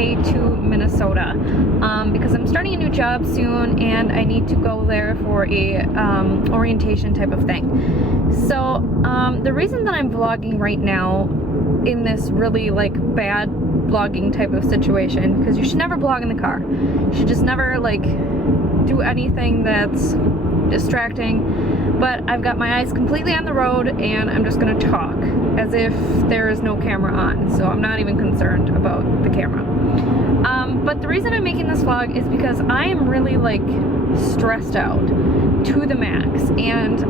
way to Minnesota because I'm starting a new job soon and I need to go there for a orientation type of thing. So the reason that I'm vlogging right now in this really like bad vlogging type of situation, because you should never vlog in the car. You should just never like do anything that's distracting. But I've got my eyes completely on the road and I'm just gonna talk as if there is no camera on, so I'm not even concerned about the camera. But the reason I'm making this vlog is because I am really like stressed out to the max, and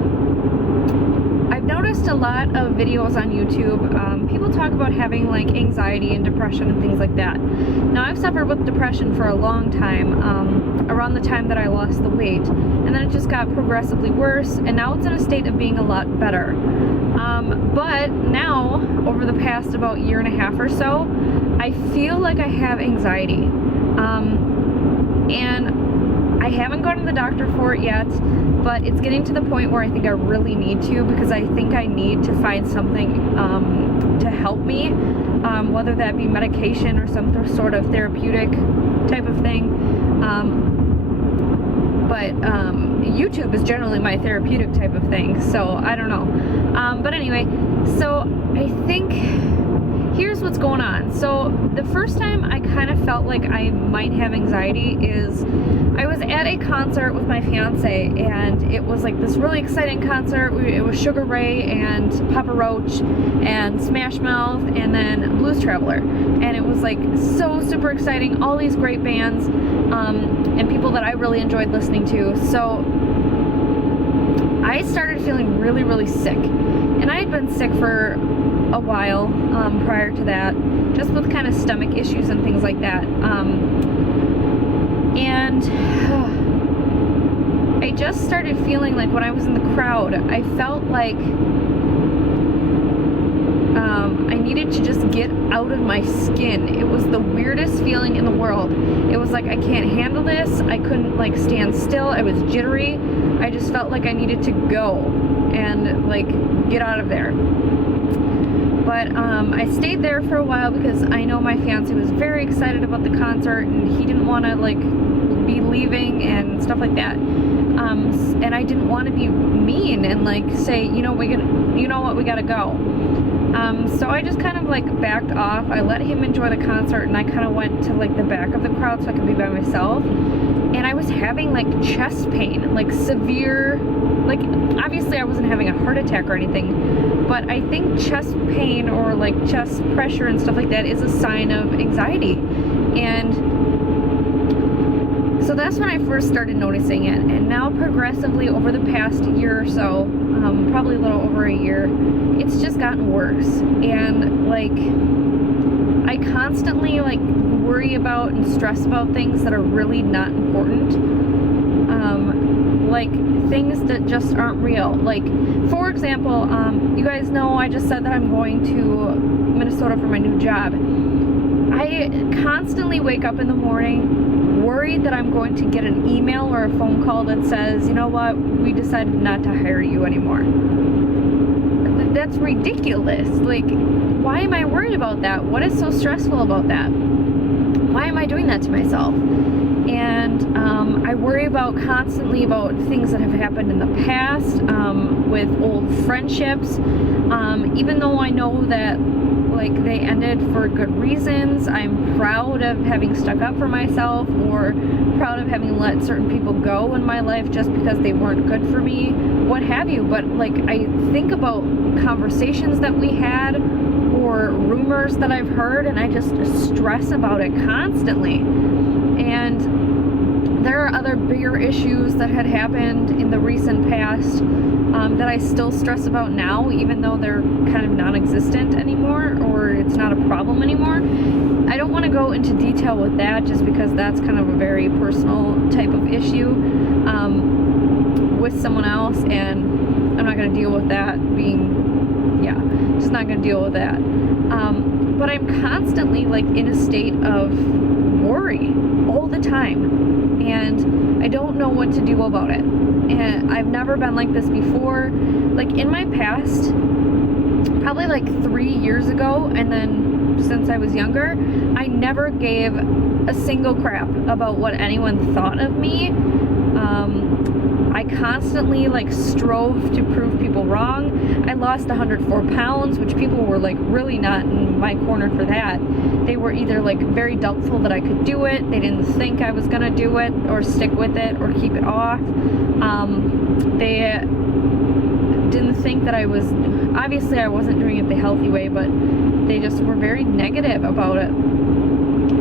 I've noticed a lot of videos on YouTube, people talk about having like anxiety and depression and things like that. Now I've suffered with depression for a long time, around the time that I lost the weight, and then it just got progressively worse, and now it's in a state of being a lot better. But now, over the past about year and a half or so, I feel like I have anxiety. And I haven't gone to the doctor for it yet, but it's getting to the point where I think I really need to, because I think I need to find something to help me, whether that be medication or some sort of therapeutic type of thing. But YouTube is generally my therapeutic type of thing, so I don't know. But anyway, so I think here's what's going on. So the first time I kind of felt like I might have anxiety is I was at a concert with my fiance, and it was like this really exciting concert. It was Sugar Ray and Papa Roach and Smash Mouth and then Blues Traveler, and it was like so super exciting, all these great bands and people that I really enjoyed listening to. So I started feeling really, really sick, and I had been sick for a while prior to that, just with kind of stomach issues and things like that. And I just started feeling like when I was in the crowd, I felt like I needed to just get out of my skin. It was the weirdest feeling in the world. It was like I can't handle this. I couldn't like stand still. I was jittery. I just felt like I needed to go and like get out of there. But I stayed there for a while because I know my fiance was very excited about the concert and he didn't want to like be leaving and stuff like that. And I didn't want to be mean and like say, you know what, we gotta go. So I just kind of like backed off. I let him enjoy the concert, and I kind of went to like the back of the crowd so I could be by myself. And I was having like chest pain, like severe, like obviously I wasn't having a heart attack or anything, but I think chest pain or like chest pressure and stuff like that is a sign of anxiety. And so that's when I first started noticing it, and now progressively over the past year or so, probably a little over a year, it's just gotten worse. And like I constantly like worry about and stress about things that are really not important, like things that just aren't real. Like for example, you guys know I just said that I'm going to Minnesota for my new job. I constantly wake up in the morning worried that I'm going to get an email or a phone call that says, you know what, we decided not to hire you anymore. That's ridiculous. Like, why am I worried about that? What is so stressful about that? Why am I doing that to myself? And I worry about constantly about things that have happened in the past, with old friendships, even though I know that like they ended for good reasons. I'm proud of having stuck up for myself, or proud of having let certain people go in my life just because they weren't good for me, what have you. But like I think about conversations that we had or rumors that I've heard, and I just stress about it constantly. And there are other bigger issues that had happened in the recent past that I still stress about now, even though they're kind of non-existent anymore, or it's not a problem anymore. I don't want to go into detail with that just because that's kind of a very personal type of issue with someone else, and I'm not going to deal with that just not going to deal with that. But I'm constantly like in a state of worry all the time, and I don't know what to do about it. And I've never been like this before. Like in my past, probably like 3 years ago, and then since I was younger, I never gave a single crap about what anyone thought of me. I constantly like strove to prove people wrong. I lost 104 pounds, which people were like really not in my corner for that. They were either like very doubtful that I could do it, they didn't think I was gonna do it or stick with it or keep it off. They didn't think that I was, obviously I wasn't doing it the healthy way, but they just were very negative about it.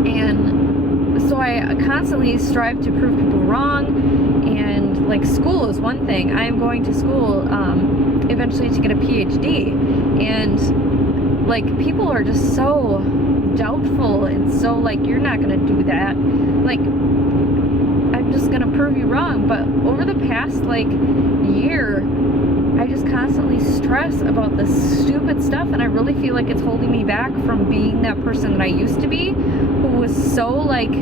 And so I constantly strive to prove people wrong. And like school is one thing. I am going to school eventually to get a PhD, and like people are just so doubtful and so like, you're not gonna do that, like I'm just gonna prove you wrong. But over the past like year, I just constantly stress about this stupid stuff, and I really feel like it's holding me back from being that person that I used to be, who was so like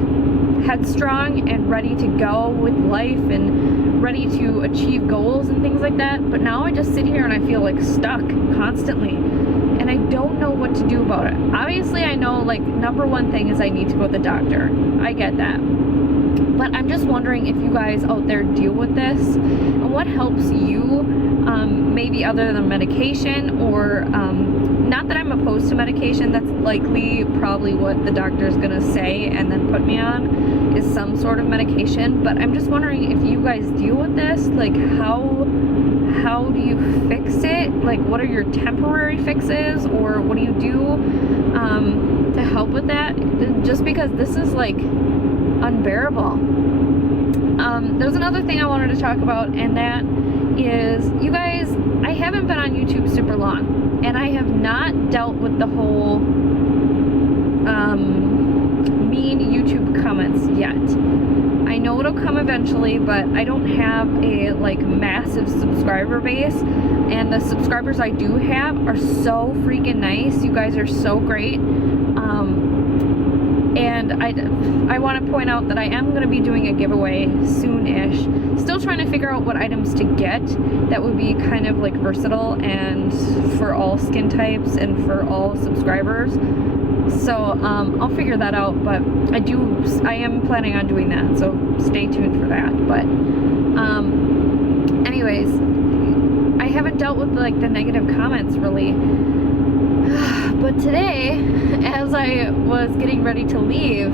headstrong and ready to go with life and ready to achieve goals and things like that. But now I just sit here and I feel like stuck constantly, and I don't know what to do about it. Obviously I know like number one thing is I need to go to the doctor. I get that. But I'm just wondering if you guys out there deal with this and what helps you, maybe other than medication, or not that I'm opposed to medication. That's likely probably what the doctor's gonna say and then put me on, is some sort of medication. But I'm just wondering if you guys deal with this, like how do you fix it? Like what are your temporary fixes, or what do you do to help with that? Just because this is like unbearable. There's another thing I wanted to talk about, and that is, you guys, I haven't been on YouTube super long, and I have not dealt with the whole mean YouTube comments yet. I know it'll come eventually, but I don't have a like massive subscriber base, and the subscribers I do have are so freaking nice. You guys are so great. And I want to point out that I am going to be doing a giveaway soon-ish. Still trying to figure out what items to get that would be kind of like versatile and for all skin types and for all subscribers. So I'll figure that out, but I am planning on doing that, so stay tuned for that. But anyways, I haven't dealt with like the negative comments really. But today, as I was getting ready to leave,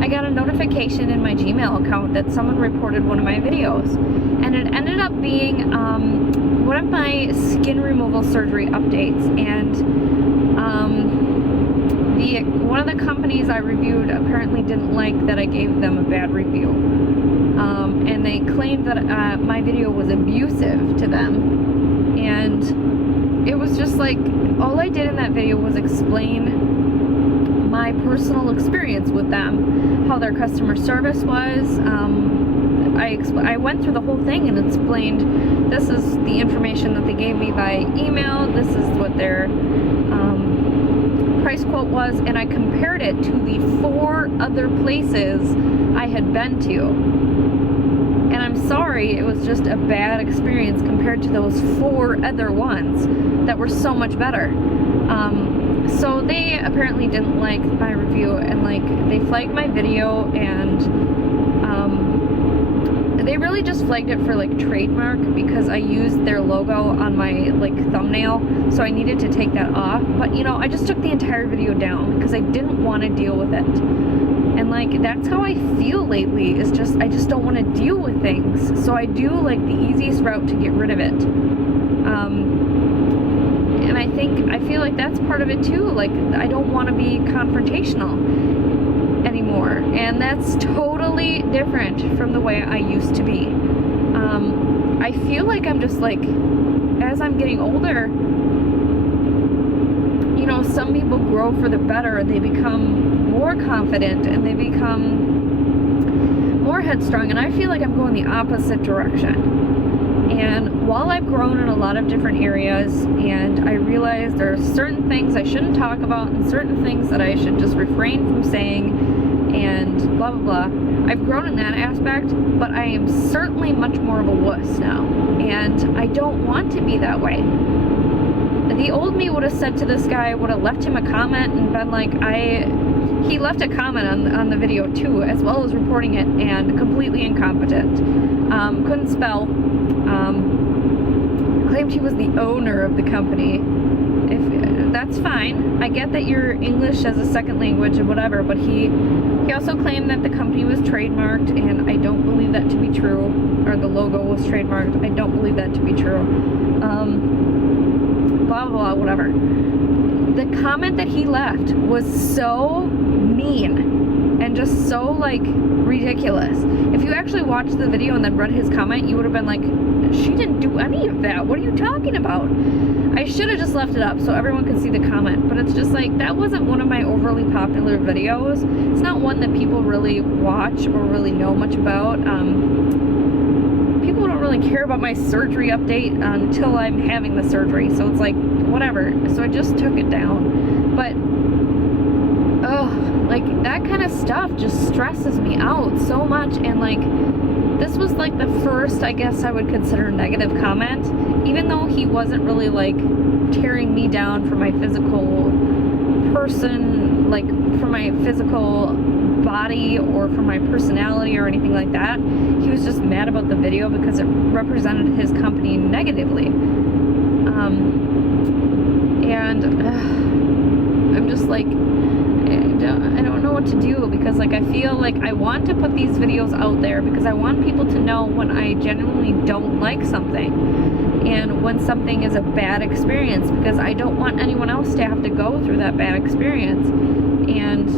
I got a notification in my Gmail account that someone reported one of my videos, and it ended up being one of my skin removal surgery updates. And one of the companies I reviewed apparently didn't like that I gave them a bad review, and they claimed that my video was abusive to them. And it was just like, all I did in that video was explain my personal experience with them, how their customer service was. I went through the whole thing and explained, this is the information that they gave me by email, this is what their price quote was, and I compared it to the 4 other places I had been to. And I'm sorry, it was just a bad experience compared to those 4 other ones that were so much better. So they apparently didn't like my review, and like they flagged my video, and they really just flagged it for like trademark because I used their logo on my like thumbnail, so I needed to take that off. But you know, I just took the entire video down because I didn't want to deal with it. And like, that's how I feel lately, is just, I just don't want to deal with things. So I do like the easiest route to get rid of it. And I feel like that's part of it too. Like, I don't want to be confrontational anymore. And that's totally different from the way I used to be. I feel like I'm just like, as I'm getting older, you know, some people grow for the better, and they become more confident, and they become more headstrong, and I feel like I'm going the opposite direction. And while I've grown in a lot of different areas, and I realize there are certain things I shouldn't talk about and certain things that I should just refrain from saying, and blah blah blah, I've grown in that aspect, but I am certainly much more of a wuss now, and I don't want to be that way. the old me would have said to this guy, would have left him a comment and been like, he left a comment on the video too, as well as reporting it, and completely incompetent. Couldn't spell. Claimed he was the owner of the company. That's fine. I get that you're English as a second language and whatever, but he also claimed that the company was trademarked, and I don't believe that to be true. Or the logo was trademarked. I don't believe that to be true. Blah, blah, blah, whatever. The comment that he left was so mean and just so, like, ridiculous. If you actually watched the video and then read his comment, you would have been like, she didn't do any of that. What are you talking about? I should have just left it up so everyone could see the comment, but it's just like, that wasn't one of my overly popular videos. It's not one that people really watch or really know much about. People don't really care about my surgery update until I'm having the surgery, so it's like, whatever. So I just took it down. But like, that kind of stuff just stresses me out so much. And like, this was like the first, I guess I would consider, negative comment, even though he wasn't really like tearing me down for my physical person, like for my physical body or for my personality or anything like that. He was just mad about the video because it represented his company negatively. And I'm just like, I don't know what to do, because like, I feel like I want to put these videos out there because I want people to know when I genuinely don't like something and when something is a bad experience, because I don't want anyone else to have to go through that bad experience. And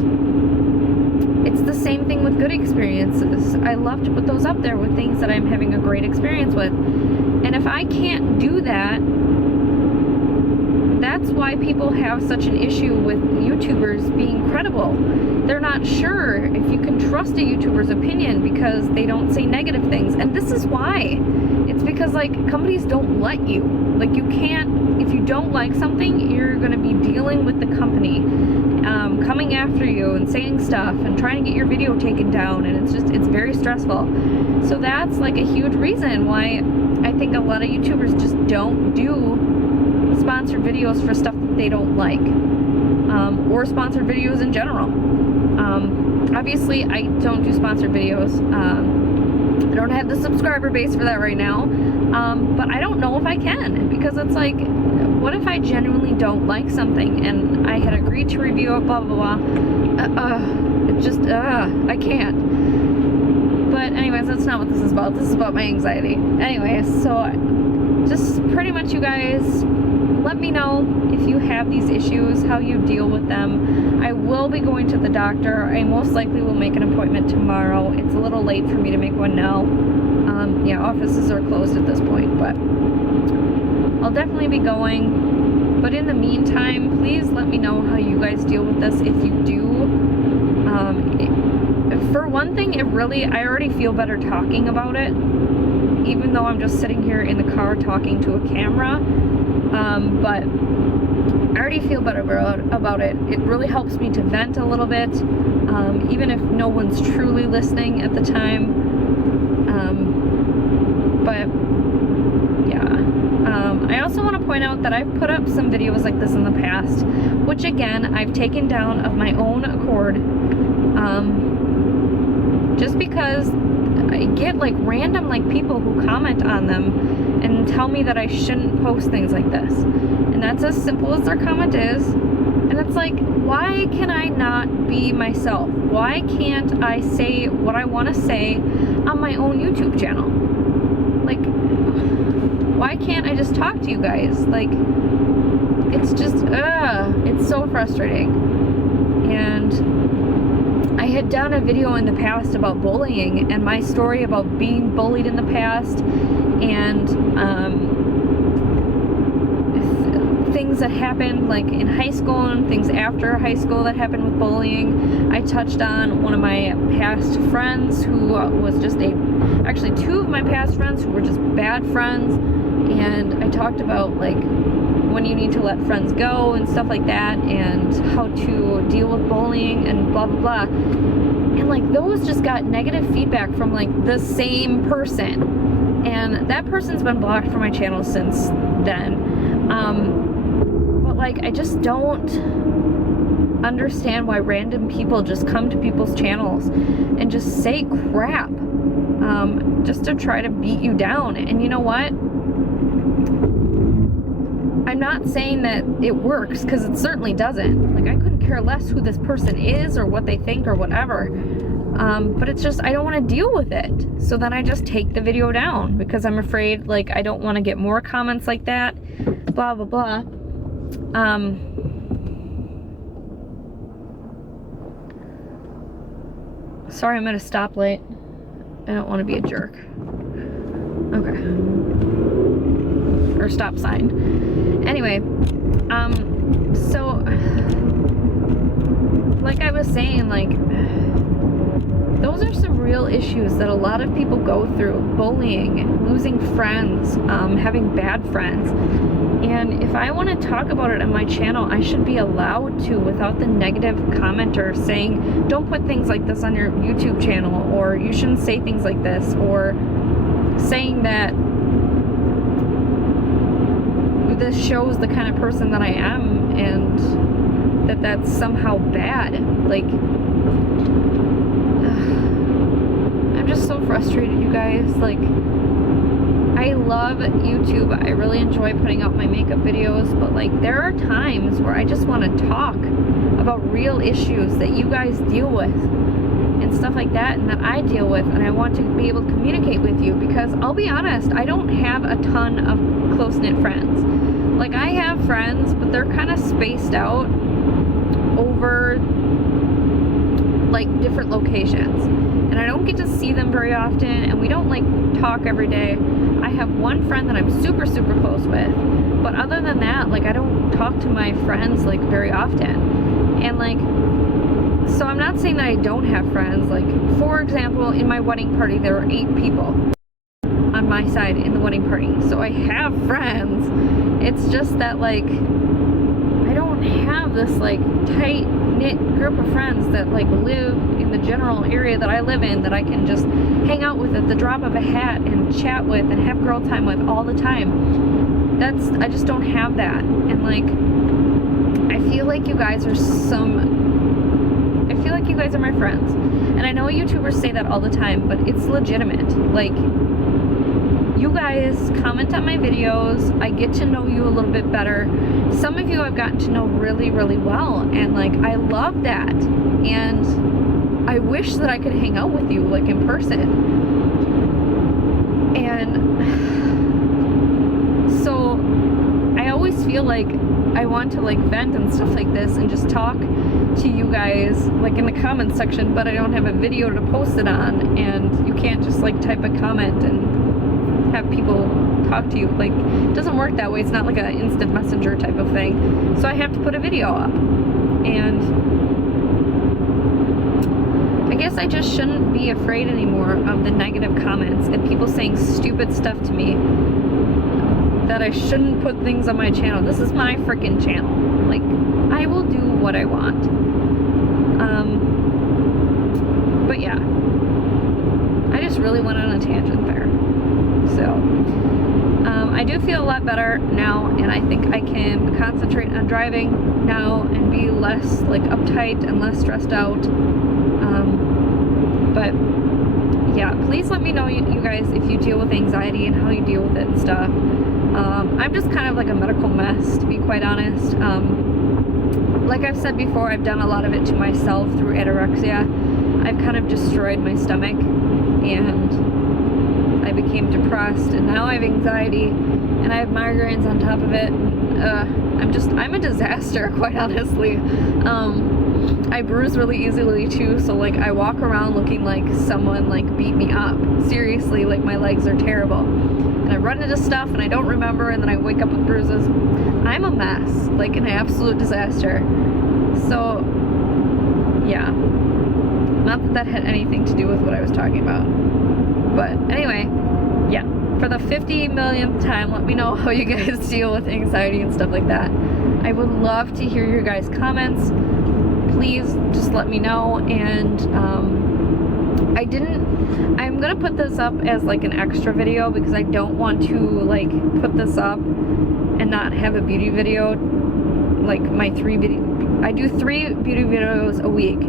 it's the same thing with good experiences. I love to put those up there with things that I'm having a great experience with. And if I can't do that, that's why people have such an issue with YouTubers being credible. They're not sure if you can trust a YouTuber's opinion because they don't say negative things. And this is why. It's because, like, companies don't let you. Like, you can't, if you don't like something, you're going to be dealing with the company coming after you and saying stuff and trying to get your video taken down. And it's very stressful. So that's, like, a huge reason why I think a lot of YouTubers just don't do sponsored videos for stuff that they don't like, or sponsored videos in general. Obviously, I don't do sponsored videos. I don't have the subscriber base for that right now, but I don't know if I can, because it's like, what if I genuinely don't like something and I had agreed to review it, blah, blah, blah. It just, I can't. But anyways, that's not what this is about. This is about my anxiety. Anyways, so just pretty much, you guys, let me know if you have these issues, how you deal with them. I will be going to the doctor. I most likely will make an appointment tomorrow. It's a little late for me to make one now. Yeah, offices are closed at this point, but I'll definitely be going. But in the meantime, please let me know how you guys deal with this if you do. For one thing, I already feel better talking about it, even though I'm just sitting here in the car talking to a camera. But I already feel better about it. It really helps me to vent a little bit, even if no one's truly listening at the time. But yeah, I also want to point out that I've put up some videos like this in the past, which again, I've taken down of my own accord, just because I get like random like people who comment on them and tell me that I shouldn't post things like this. And that's as simple as their comment is. And it's like, why can I not be myself? Why can't I say what I want to say on my own YouTube channel? Like, why can't I just talk to you guys? Like, it's just, it's so frustrating. And I had done a video in the past about bullying and my story about being bullied in the past, and things that happened like in high school and things after high school that happened with bullying. I touched on one of my past friends who was just actually two of my past friends who were just bad friends, and I talked about like when you need to let friends go and stuff like that, and how to deal with bullying and blah blah blah. And like, those just got negative feedback from like the same person, and that person's been blocked from my channel since then. But like, I just don't understand why random people just come to people's channels and just say crap, just to try to beat you down. And you know what? I'm not saying that it works, because it certainly doesn't. Like, I couldn't care less who this person is or what they think or whatever. But it's just, I don't want to deal with it. So then I just take the video down, because I'm afraid, like, I don't want to get more comments like that, blah, blah, blah. Sorry, I'm at a stoplight. I don't want to be a jerk. Okay. Or stop sign. Anyway, so, like I was saying, like, those are some real issues that a lot of people go through. Bullying, losing friends, having bad friends. And if I want to talk about it on my channel, I should be allowed to, without the negative commenter saying, don't put things like this on your YouTube channel, or you shouldn't say things like this, or saying that this shows the kind of person that I am, and that that's somehow bad. Like, I'm just so frustrated, you guys. Like, I love YouTube. I really enjoy putting out my makeup videos, but like, there are times where I just want to talk about real issues that you guys deal with and stuff like that, and that I deal with, and I want to be able to communicate with you, because I'll be honest, I don't have a ton of close-knit friends. Like, I have friends, but they're kind of spaced out over like different locations, and I don't get to see them very often, and we don't like talk every day. I have one friend that I'm super close with, but other than that, like, I don't talk to my friends like very often. And like, so I'm not saying that I don't have friends. Like, for example, in my wedding party there were 8 people on my side in the wedding party, so I have friends. It's just that, like, I don't have this like tight knit group of friends that like live in the general area that I live in, that I can just hang out with at the drop of a hat and chat with and have girl time with all the time. I just don't have that. And like, I feel like you guys are my friends. And I know YouTubers say that all the time, but it's legitimate. Like, you guys comment on my videos, I get to know you a little bit better. Some of you I've gotten to know really well, and like, I love that. And I wish that I could hang out with you like in person. And so I always feel like I want to like vent and stuff like this and just talk to you guys like in the comments section, but I don't have a video to post it on, and you can't just like type a comment and have people talk to you. Like, it doesn't work that way. It's not like an instant messenger type of thing. So I have to put a video up. And I guess I just shouldn't be afraid anymore of the negative comments and people saying stupid stuff to me, that I shouldn't put things on my channel. This is my freaking channel. Like, I will do what I want. But yeah, I just really went on a tangent there. So, I do feel a lot better now, and I think I can concentrate on driving now and be less like uptight and less stressed out. But yeah, please let me know, you guys, if you deal with anxiety and how you deal with it and stuff. I'm just kind of like a medical mess, to be quite honest. Like I've said before, I've done a lot of it to myself through anorexia. I've kind of destroyed my stomach, and I became depressed, and now I have anxiety, and I have migraines on top of it. I'm a disaster, quite honestly. I bruise really easily too, so like, I walk around looking like someone like beat me up. Seriously, like, my legs are terrible. And I run into stuff and I don't remember, and then I wake up with bruises. I'm a mess, like an absolute disaster. So, yeah. Not that that had anything to do with what I was talking about. But anyway, yeah, for the 50 millionth time, let me know how you guys deal with anxiety and stuff like that. I would love to hear your guys' comments. Please just let me know. And I'm gonna put this up as like an extra video, because I don't want to like put this up and not have a beauty video like my I do 3 beauty videos a week,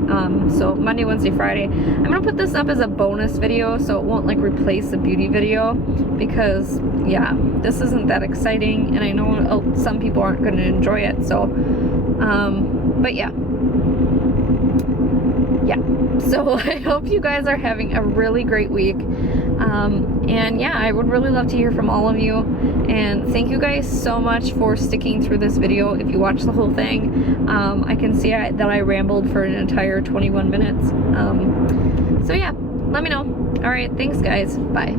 so Monday, Wednesday, Friday. I'm gonna put this up as a bonus video, so it won't like replace the beauty video, because yeah, this isn't that exciting, and I know some people aren't gonna enjoy it, so but yeah, so I hope you guys are having a really great week. And yeah, I would really love to hear from all of you, and thank you guys so much for sticking through this video. If you watched the whole thing, I can see that I rambled for an entire 21 minutes. So yeah, let me know. All right, thanks guys, bye.